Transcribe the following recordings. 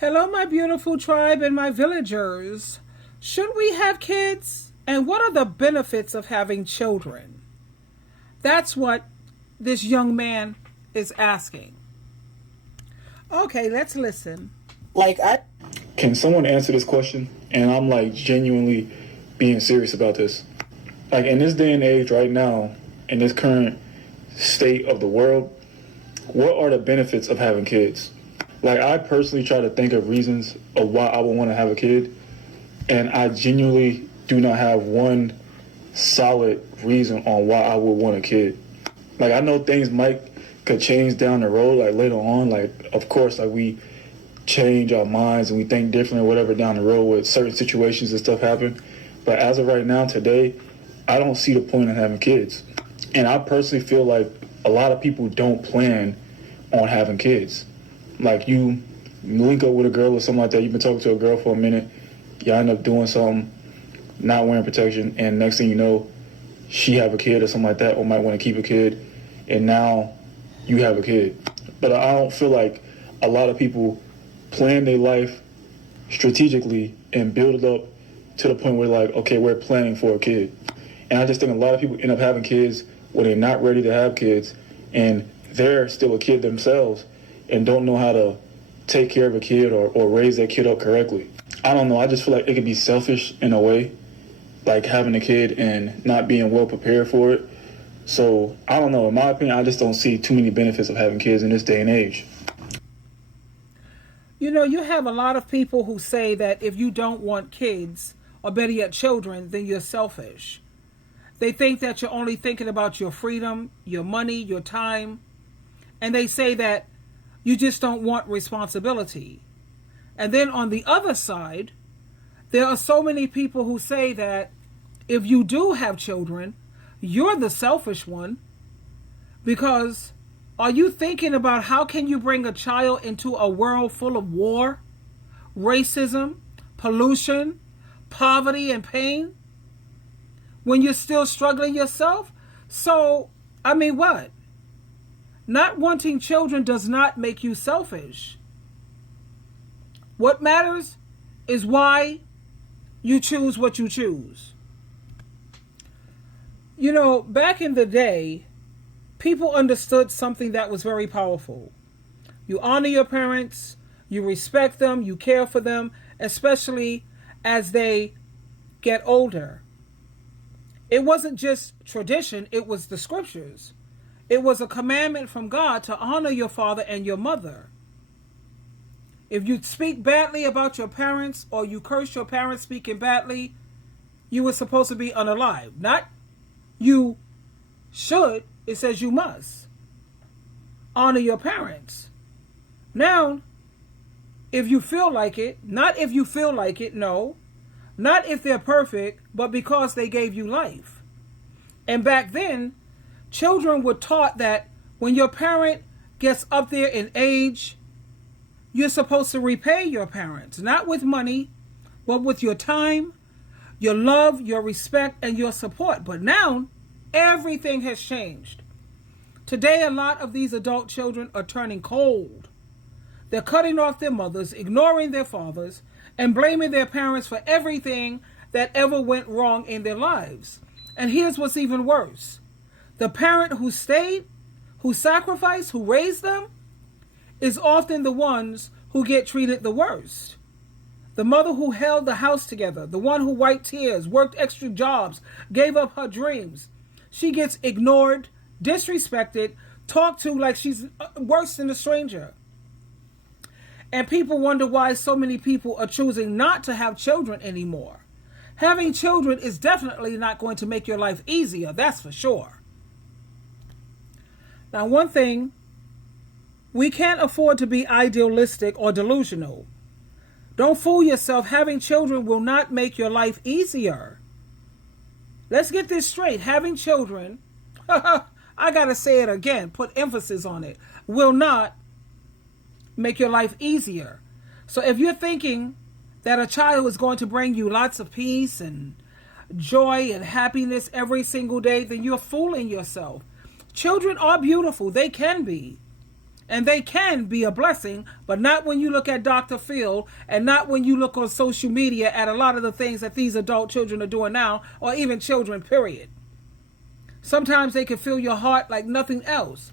Hello, my beautiful tribe and my villagers. Should we have kids? And what are the benefits of having children? That's what this young man is asking. Okay, let's listen. Like I Can someone answer this question? And I'm like genuinely being serious about this. Like in this day and age right now, in this current state of the world, what are the benefits of having kids? Like I personally try to think of reasons of why I would want to have a kid, and I genuinely do not have one solid reason on why I would want a kid. Like I know things might could change down the road, like later on, like of course like we change our minds and we think different or whatever down the road with certain situations and stuff happen. But as of right now, today, I don't see the point in having kids. And I personally feel like a lot of people don't plan on having kids. Like you link up with a girl or something like that, you've been talking to a girl for a minute, you end up doing something, not wearing protection, and next thing you know, she have a kid or something like that, or might want to keep a kid, and now you have a kid. But I don't feel like a lot of people plan their life strategically and build it up to the point where like, okay, we're planning for a kid. And I just think a lot of people end up having kids when they're not ready to have kids and they're still a kid themselves and don't know how to take care of a kid or raise that kid up correctly. I don't know, I just feel like it could be selfish in a way, like having a kid and not being well prepared for it. So I don't know, in my opinion, I just don't see too many benefits of having kids in this day and age. You know, you have a lot of people who say that if you don't want kids, or better yet, children, then you're selfish. They think that you're only thinking about your freedom, your money, your time, and they say that you just don't want responsibility. And then on the other side, there are so many people who say that if you do have children, you're the selfish one because are you thinking about how can you bring a child into a world full of war, racism, pollution, poverty, and pain when you're still struggling yourself? So, I mean, what? Not wanting children does not make you selfish. What matters is why you choose what you choose. You know, back in the day, people understood something that was very powerful. You honor your parents, you respect them, you care for them, especially as they get older. It wasn't just tradition, it was the scriptures. It was a commandment from God to honor your father and your mother. If you speak badly about your parents or you curse your parents speaking badly, you were supposed to be unalive. Not you should, it says you must honor your parents. Now, if you feel like it, not if you feel like it, no, not if they're perfect, but because they gave you life. And back then, children were taught that when your parent gets up there in age, you're supposed to repay your parents, not with money, but with your time, your love, your respect, and your support. But now, everything has changed. Today, a lot of these adult children are turning cold. They're cutting off their mothers, ignoring their fathers, and blaming their parents for everything that ever went wrong in their lives. And here's what's even worse. The parent who stayed, who sacrificed, who raised them, is often the ones who get treated the worst. The mother who held the house together, the one who wiped tears, worked extra jobs, gave up her dreams, she gets ignored, disrespected, talked to like she's worse than a stranger. And people wonder why so many people are choosing not to have children anymore. Having children is definitely not going to make your life easier, that's for sure. Now, one thing, we can't afford to be idealistic or delusional. Don't fool yourself. Having children will not make your life easier. Let's get this straight. Having children, I got to say it again, put emphasis on it, will not make your life easier. So if you're thinking that a child is going to bring you lots of peace and joy and happiness every single day, then you're fooling yourself. Children are beautiful. They can be. And they can be a blessing, but not when you look at Dr. Phil and not when you look on social media at a lot of the things that these adult children are doing now, or even children, period. Sometimes they can fill your heart like nothing else.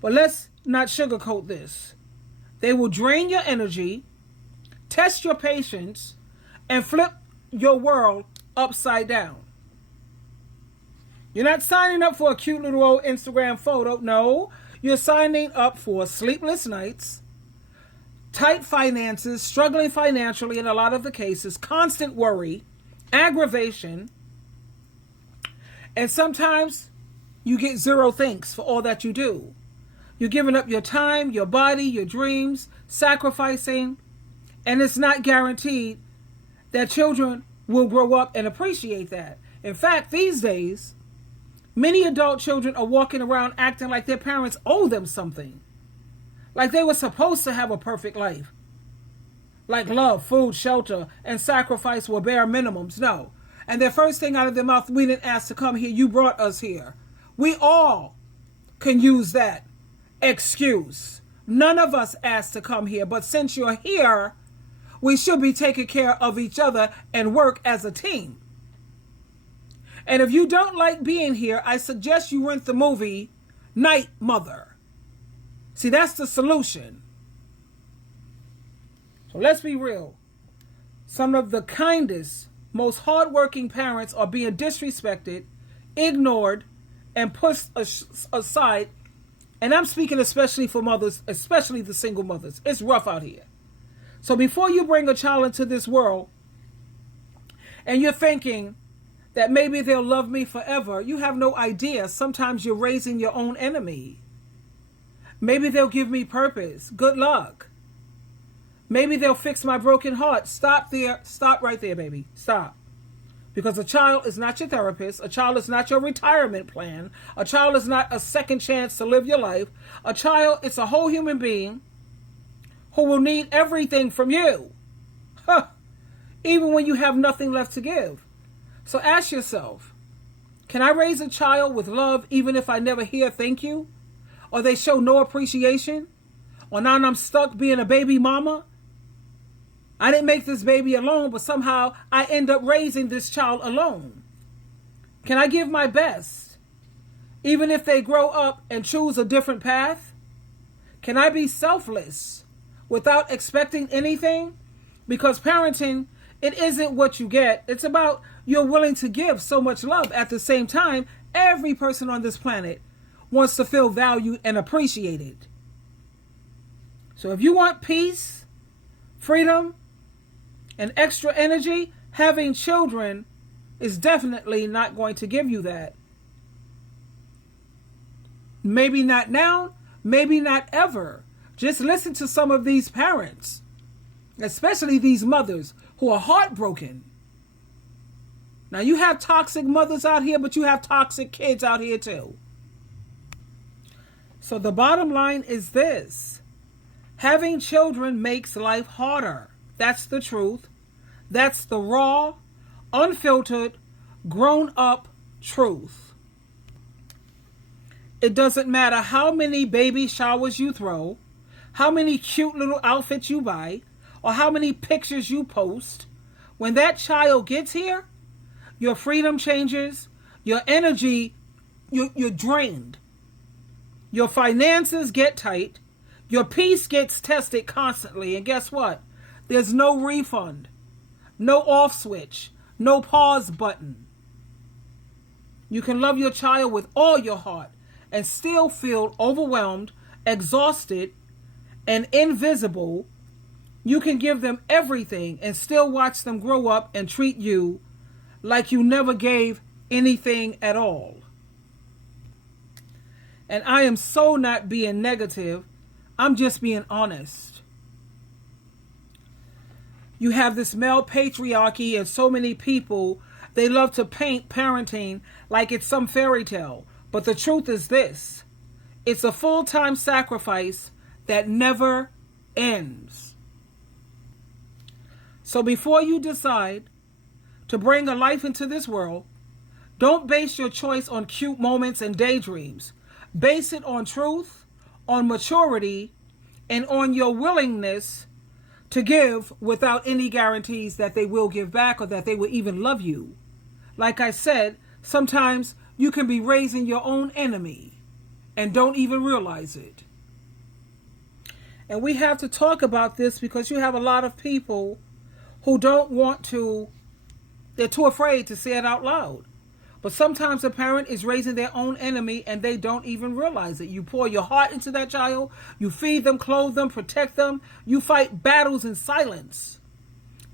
But let's not sugarcoat this. They will drain your energy, test your patience, and flip your world upside down. You're not signing up for a cute little old Instagram photo. No, you're signing up for sleepless nights, tight finances, struggling financially in a lot of the cases, constant worry, aggravation, and sometimes you get zero thanks for all that you do. You're giving up your time, your body, your dreams, sacrificing, and it's not guaranteed that children will grow up and appreciate that. In fact, these days, many adult children are walking around acting like their parents owe them something. Like they were supposed to have a perfect life. Like love, food, shelter, and sacrifice were bare minimums. No. And their first thing out of their mouth, we didn't ask to come here. You brought us here. We all can use that excuse. None of us asked to come here. But since you're here, we should be taking care of each other and work as a team. And if you don't like being here, I suggest you rent the movie Night Mother. See, that's the solution. So let's be real. Some of the kindest, most hardworking parents are being disrespected, ignored, and pushed aside. And I'm speaking especially for mothers, especially the single mothers. It's rough out here. So before you bring a child into this world and you're thinking that maybe they'll love me forever, you have no idea. Sometimes you're raising your own enemy. Maybe they'll give me purpose. Good luck. Maybe they'll fix my broken heart. Stop there. Stop right there, baby. Stop. Because a child is not your therapist. A child is not your retirement plan. A child is not a second chance to live your life. A child is a whole human being who will need everything from you. Even when you have nothing left to give. So ask yourself, can I raise a child with love even if I never hear thank you? Or they show no appreciation? Or now I'm stuck being a baby mama? I didn't make this baby alone, but somehow I end up raising this child alone. Can I give my best, even if they grow up and choose a different path? Can I be selfless without expecting anything? Because parenting, it isn't what you get. It's about you're willing to give so much love. At the same time, every person on this planet wants to feel valued and appreciated. So if you want peace, freedom, and extra energy, having children is definitely not going to give you that. Maybe not now, maybe not ever. Just listen to some of these parents, especially these mothers who are heartbroken. Now you have toxic mothers out here, but you have toxic kids out here too. So the bottom line is this. Having children makes life harder. That's the truth. That's the raw, unfiltered, grown-up truth. It doesn't matter how many baby showers you throw, how many cute little outfits you buy, or how many pictures you post. When that child gets here, your freedom changes, your energy, you're drained. Your finances get tight, your peace gets tested constantly, and guess what? There's no refund, no off switch, no pause button. You can love your child with all your heart and still feel overwhelmed, exhausted, and invisible. You can give them everything and still watch them grow up and treat you like you never gave anything at all. And I am so not being negative. I'm just being honest. You have this male patriarchy and so many people, they love to paint parenting like it's some fairy tale. But the truth is this. It's a full-time sacrifice that never ends. So before you decide to bring a life into this world, don't base your choice on cute moments and daydreams. Base it on truth, on maturity and on your willingness to give without any guarantees that they will give back or that they will even love you. Like I said, sometimes you can be raising your own enemy and don't even realize it. And we have to talk about this because you have a lot of people who don't want to, they're too afraid to say it out loud. But sometimes a parent is raising their own enemy and they don't even realize it. You pour your heart into that child. You feed them, clothe them, protect them. You fight battles in silence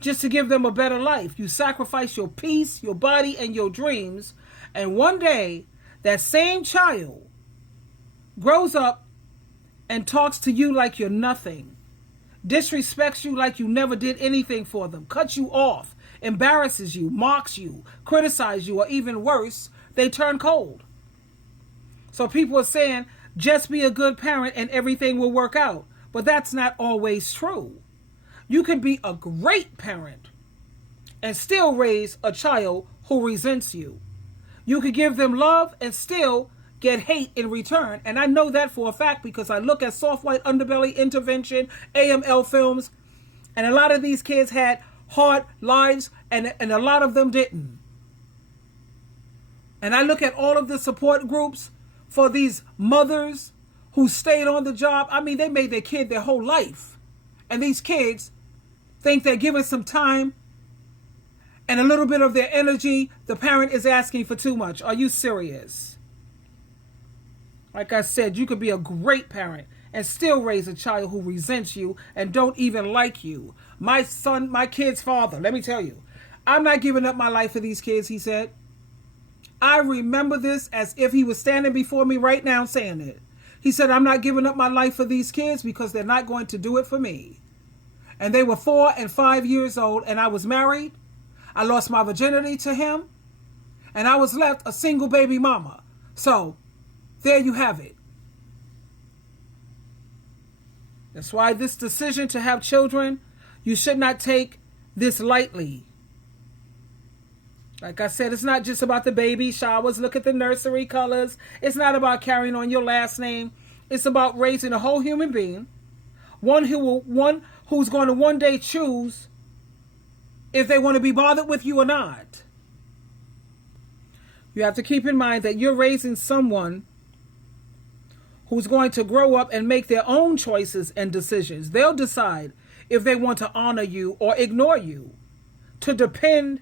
just to give them a better life. You sacrifice your peace, your body, and your dreams. And one day, that same child grows up and talks to you like you're nothing, disrespects you like you never did anything for them, cuts you off, embarrasses you, mocks you, criticizes you, or even worse, they turn cold. So people are saying, just be a good parent and everything will work out. But that's not always true. You can be a great parent and still raise a child who resents you. You could give them love and still get hate in return. And I know that for a fact because I look at Soft White Underbelly, Intervention, AML films, and a lot of these kids had hard lives and a lot of them didn't. And I look at all of the support groups for these mothers who stayed on the job. I mean, they made their kid their whole life. And these kids think they're giving some time and a little bit of their energy. The parent is asking for too much. Are you serious? Like I said, you could be a great parent and still raise a child who resents you and don't even like you. My kid's father, let me tell you, I'm not giving up my life for these kids, he said. I remember this as if he was standing before me right now saying it. He said, I'm not giving up my life for these kids because they're not going to do it for me. And they were 4 and 5 years old and I was married. I lost my virginity to him and I was left a single baby mama. So there you have it. That's why this decision to have children, you should not take this lightly. Like I said, it's not just about the baby showers. Look at the nursery colors. It's not about carrying on your last name. It's about raising a whole human being. One who's going to one day choose if they want to be bothered with you or not. You have to keep in mind that you're raising someone who's going to grow up and make their own choices and decisions. They'll decide if they want to honor you or ignore you, to depend,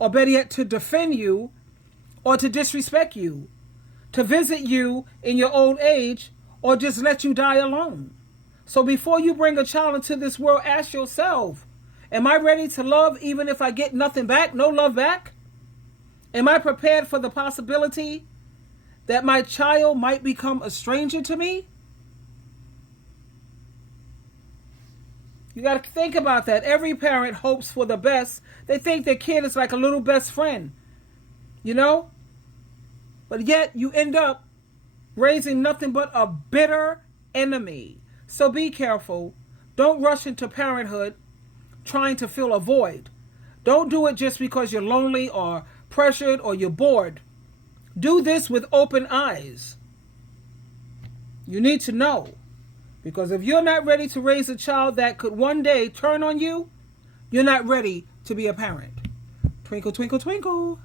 or better yet, to defend you or to disrespect you, to visit you in your old age or just let you die alone. So before you bring a child into this world, ask yourself, am I ready to love even if I get nothing back, no love back? Am I prepared for the possibility that my child might become a stranger to me? You got to think about that. Every parent hopes for the best. They think their kid is like a little best friend, you know? But yet you end up raising nothing but a bitter enemy. So be careful. Don't rush into parenthood trying to fill a void. Don't do it just because you're lonely or pressured or you're bored. Do this with open eyes. You need to know. Because if you're not ready to raise a child that could one day turn on you, you're not ready to be a parent. Twinkle, twinkle, twinkle.